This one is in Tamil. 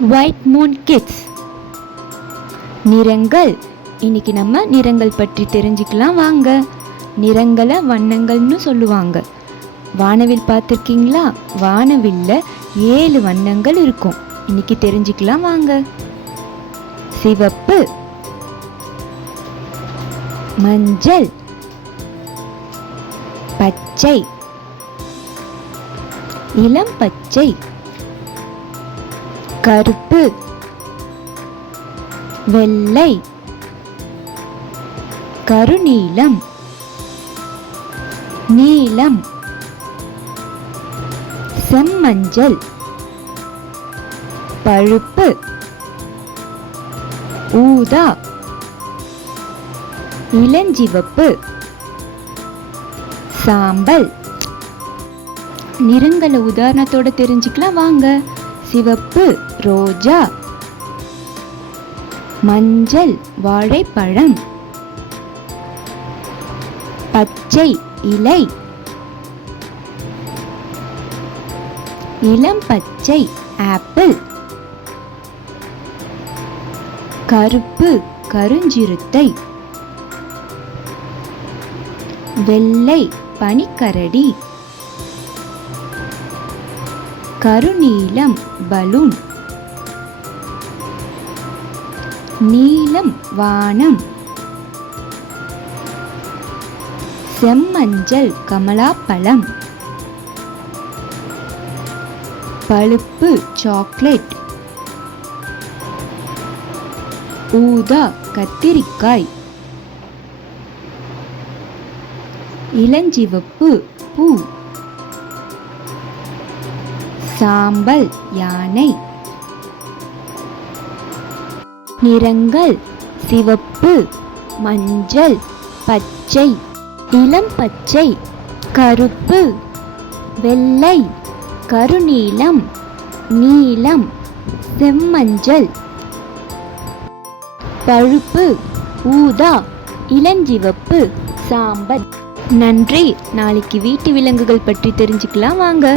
ஒயிட் மூன் கிட்ஸ் நிறங்கள். இன்னைக்கு நம்ம நிறங்கள் பற்றி தெரிஞ்சுக்கலாம் வாங்க. நிறங்களை வண்ணங்கள்னு சொல்லுவாங்க. வானவில் பார்த்துருக்கீங்களா? வானவில்ல ஏழு வண்ணங்கள் இருக்கும். இன்னைக்கு தெரிஞ்சுக்கலாம் வாங்க. சிவப்பு. மஞ்சள். பச்சை. இளம் பச்சை. கருப்பு வெள்ளை கருநீலம் நீலம் செம்மஞ்சள் பழுப்பு ஊதா இளஞ்சிவப்பு சாம்பல். நிறங்களை உதாரணத்தோட தெரிஞ்சுக்கலாம் வாங்க. சிவப்பு ரோஜா மஞ்சள் வாழைப்பழம் பச்சை இலை இளம் பச்சை ஆப்பிள் கருப்பு கருஞ்சிறுத்தை வெள்ளை பனிக்கரடி கருநீலம் பலூன். நீலம் வானம். செம்மஞ்சள் கமலாப்பழம். பழுப்பு சாக்லேட். ஊதா கத்திரிக்காய். இளஞ்சிவப்பு பூ. சாம்பல் யானை. நிறங்கள் சிவப்பு மஞ்சள் பச்சை. இளம் பச்சை கருப்பு. வெள்ளை கருநீலம். நீலம் செம்மஞ்சள். பழுப்பு ஊதா இளஞ்சிவப்பு சாம்பல். நன்றி. நாளைக்கு வீட்டு விலங்குகள் பற்றி தெரிஞ்சுக்கலாம். வாங்க.